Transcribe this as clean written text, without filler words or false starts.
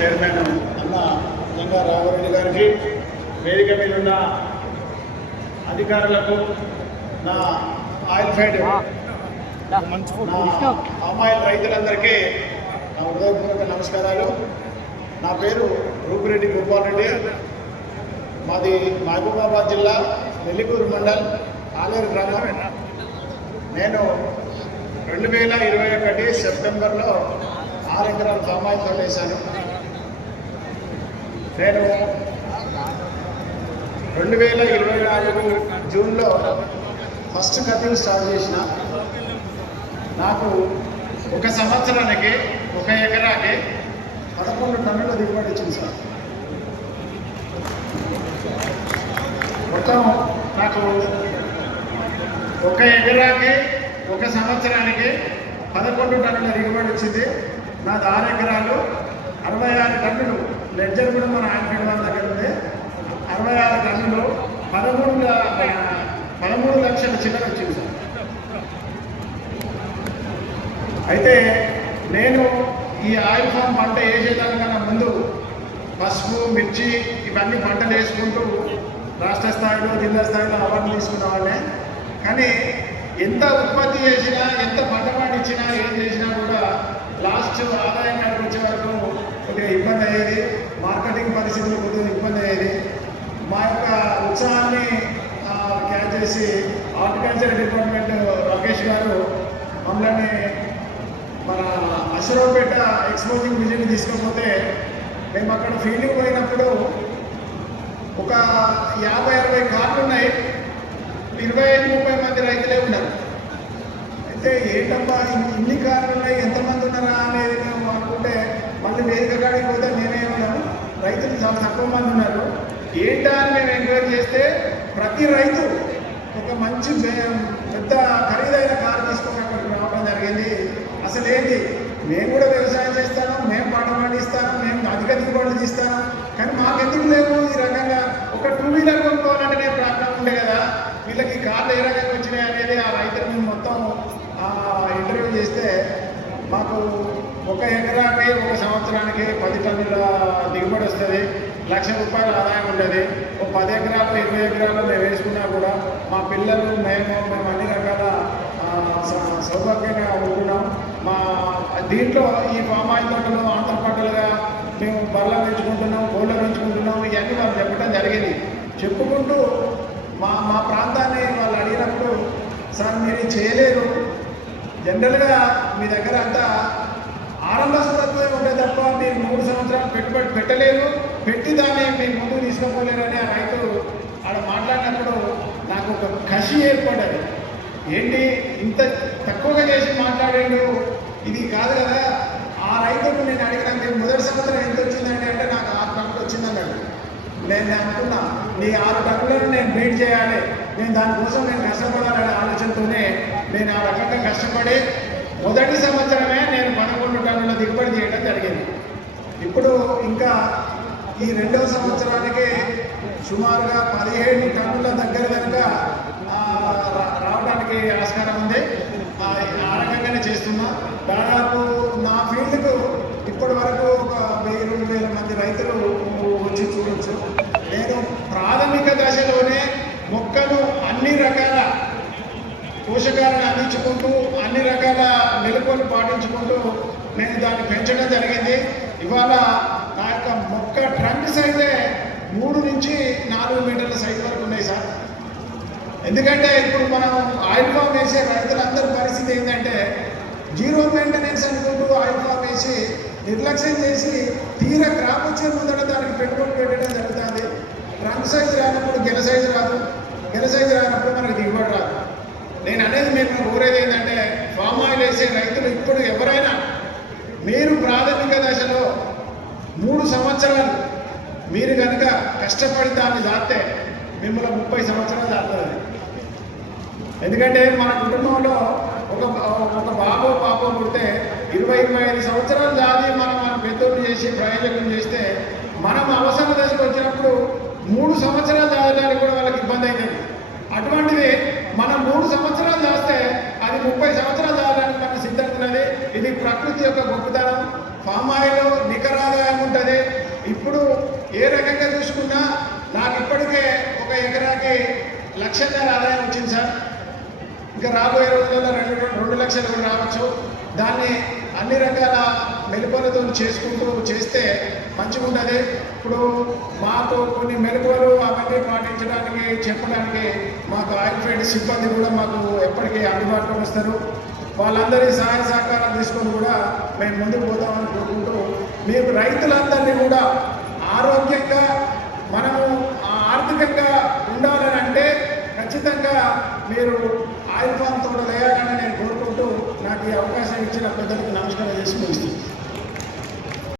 Chairman అన్న జంగా రాఘవరెడ్డి గారికి, వేదిక మీద ఉన్న అధికారులకు, నా ఆయిల్ ఫైడ్ పామాయిల్ రైతులందరికీ నా హృదయపూర్వక నమస్కారాలు. నా పేరు రూపిరెడ్డి గోపాల్ రెడ్డి. మాది మహబూబాబాద్ జిల్లా నెల్లికూరు మండల్ ఆలేరు గ్రామం. నేను 2021 సెప్టెంబర్లో 6 ఎకరాల పామాయిల్ తోట వేశాను. నేను 2024 జూన్లో ఫస్ట్ కటింగ్ స్టార్ట్ చేసిన. నాకు ఒక సంవత్సరానికి 1 ఎకరాకి 11 టన్నుల దిగుబడి వచ్చింది సార్. మొత్తం నాకు 1 ఎకరాకి 1 సంవత్సరానికి 11 టన్నుల దిగుబడి వచ్చింది. నాది 6 ఎకరాలు 66 టన్నులు. లెడ్జర్ కూడా మన ఆంటీ వాళ్ళ దగ్గర ఉంది. 66 టన్నులు 13 లక్షల చిల్లర వచ్చింది సార్. అయితే నేను ఈ ఆయిల్ ఫామ్ పంట వేసేదానికన్నా ముందు పసుపు, మిర్చి ఇవన్నీ పంటలు వేసుకుంటూ రాష్ట్ర స్థాయిలో, జిల్లా స్థాయిలో అవార్డులు తీసుకున్న వాళ్ళే. కానీ ఎంత ఉత్పత్తి చేసినా, ఎంత పంట పండించినా, ఏం చేసినా కూడా లాస్ట్ ఆదాయం కాడికి వచ్చే వరకు కొద్దిగా ఇబ్బంది అయ్యేది. మార్కెటింగ్ పరిస్థితులు కొద్దిగా ఇబ్బంది అయ్యేది. మా యొక్క ఉత్సాహాన్ని క్యాచ్ చేసి హార్టికల్చర్ డిపార్ట్మెంట్ రాకేష్ గారు మమ్మల్ని మన అశ్వరావుపేట ఎక్స్పోజింగ్ విజిట్ తీసుకపోతే, మేము అక్కడ ఫీల్డ్కి పోయినప్పుడు ఒక 50-60 కార్లు ఉన్నాయి. 25-30 మంది రైతులే ఉన్నారు. అయితే ఏంటమ్మా ఇన్ని కార్లు ఉన్నాయి, ఎంతమంది ఉన్నారా అనేది మేము అనుకుంటే, మళ్ళీ వేదిక కాడికి పోతే మేమే ఉన్నాము, రైతులు చాలా తక్కువ మంది ఉన్నారు. ఏంటా అని మేము ఎంక్వైరీ చేస్తే, ప్రతి రైతు ఒక మంచి పెద్ద ఖరీదైన కారు తీసుకొని అక్కడికి రావడం జరిగింది. అసలు ఏంటి, మేము కూడా వ్యవసాయం చేస్తాను, మేము పంట పండిస్తాను, మేము అధిక దిగుబడులు తీస్తాను, కానీ మాకెందుకు లేవు ఈ రకంగా? ఒక 2 వీలర్ కొనుక్కోవాలంటే నేను ప్రాబ్లం ఉండే కదా, వీళ్ళకి కార్లు ఏ రకంగా వచ్చినాయి అనేది ఆ రైతులను మొత్తం ఇంటర్వ్యూ చేస్తే, మాకు 1 ఎకరాకి 1 సంవత్సరానికి 10 టన్నుల దిగుబడి వస్తుంది, ₹1,00,000 ఆదాయం ఉండేది. ఒక 10 ఎకరాలు 20 ఎకరాలు మేము వేసుకున్నా కూడా మా పిల్లలు మేము అన్ని రకాల సౌభాగ్యంగా ఉంటున్నాం. మా దీంట్లో ఈ పామాయిల్ తోటలో ఆంధ్ర పంటలుగా మేము బర్రెలు పెంచుకుంటున్నాం, కోళ్ళ పెంచుకుంటున్నాం. ఇవన్నీ వాళ్ళు చెప్పడం జరిగింది. చెప్పుకుంటూ మా ప్రాంతాన్ని వాళ్ళు అడిగినప్పుడు, సార్ మీరు చేయలేరు, జనరల్గా మీ దగ్గర అంతా ఆరంభ సురత్వమే ఉంటే తప్ప మీరు 3 సంవత్సరాలు పెట్టుబడి పెట్టలేరు, పెట్టి దాన్ని మీకు ముందుకు తీసుకోలేరని ఆ రైతు ఆడ మాట్లాడినప్పుడు నాకు ఒక కసి ఏర్పడ్డది. ఏంటి ఇంత తక్కువగా చేసి మాట్లాడాడు, ఇది కాదు కదా. ఆ రైతుకు నేను అడిగిన, మీరు మొదటి సంవత్సరం ఎంత వచ్చిందండి అంటే, నాకు 6 టన్నులు వచ్చిందన్నాడు. నేను అనుకున్నా, నీ 6 టన్నులను నేను బీట్ చేయాలి, నేను దానికోసం నేను కష్టపడాలనే ఆలోచనతోనే నేను ఆ రకంగా కష్టపడి మొదటి సంవత్సరమే నేను 11 టన్నుల దిగుబడి చేయడం జరిగింది. ఇప్పుడు ఇంకా ఈ 2వ సంవత్సరానికి సుమారుగా 17 టన్నుల దగ్గర కనుక రావడానికి ఆస్కారం ఉంది. ఆ రకంగానే చేస్తున్నా. దాదాపు నా ఫీల్డ్కు ఇప్పటి వరకు ఒక 1000-2000 మంది రైతులు వచ్చి చూడవచ్చు. నేను ప్రాథమిక దశలోనే మొక్కను అన్ని రకాల పోషకాలను అందించుకుంటూ, అన్ని రకాల మెలకువలు పాటించుకుంటూ నేను దాన్ని పెంచడం జరిగింది. ఇవాళ నా యొక్క మొక్క ట్రంక్ సైజే 3 నుంచి 4 మీటర్ల సైజు వరకు ఉన్నాయి సార్. ఎందుకంటే ఇప్పుడు మనం ఆయిల్ ఫామ్ వేసే రైతులందరి పరిస్థితి ఏంటంటే, జీరో మెయింటెనెన్స్ అనుకుంటూ ఆయిల్ ఫామ్ వేసి నిర్లక్ష్యం చేసి తీర క్రాప్ వచ్చే ముందర దానికి పెట్టుబడి పెట్టడం జరుగుతుంది. ట్రంక్ సైజు రానప్పుడు గెల సైజు రాదు, గెల సైజు రానప్పుడు మనకు దిగుబడి రాదు. నేను అనేది మేము కోరేది ఏంటంటే, ఫామ్ ఆయిల్ వేసే రైతులు ఇప్పుడు ఎవరైనా మీరు ప్రాథమిక దశలో 3 సంవత్సరాలు మీరు కనుక కష్టపడి దాన్ని దాస్తే మిమ్మల్ని 30 సంవత్సరాలు దాటుతుంది. ఎందుకంటే మన కుటుంబంలో ఒక బాబో పాపో పుడితే 20-25 సంవత్సరాలు దాటి మనం పెద్దోళ్ళు చేసి ప్రయోజనం చేస్తే, మనం అవసర దశకు వచ్చినప్పుడు 3 సంవత్సరాలు దాటడానికి కూడా వాళ్ళకి ఇబ్బంది అవుతుంది. అటువంటిది మనం 3 సంవత్సరాలు దాస్తే అది 30 సంవత్సరాలు దాటడానికి మనకు సిద్ధంగా ఉన్నది. ఇది ప్రకృతి యొక్క గొప్పతనం. ఫామ్ ఆయిల్ నికర ఆదాయం ఉంటుంది. ఇప్పుడు ఏ రకంగా చూసుకున్నా నాకు ఇప్పటికే ఒక ఎకరాకి 1,00,000 ఆదాయం వచ్చింది సార్. ఇంకా రాబోయే రోజులలో 2 లక్షలు కూడా రావచ్చు. దాన్ని అన్ని రకాల మెలకువలతో చేసుకుంటూ చేస్తే మంచిగా ఉంటుంది. ఇప్పుడు మాకు కొన్ని మెలకువలు అవన్నీ పాటించడానికి చెప్పడానికి మాకు ఆయిల్ ఫీడ్ సిబ్బంది కూడా మాకు ఎప్పటికీ అందుబాటులో వస్తారు. వాళ్ళందరి సహాయ సహకారాలు తీసుకొని కూడా మేము ముందుకు పోతామని కోరుకుంటూ, మేము రైతులందరినీ కూడా ఆరోగ్యంగా మనము ఆర్థికంగా ఉండాలని అంటే ఖచ్చితంగా మీరు ఆయిల్ ఫామ్ తోట వేయాలని నేను కోరుకుంటూ నాకు ఈ అవకాశం ఇచ్చిన పెద్దలకు నమస్కారం చేసి ముగిస్తాను.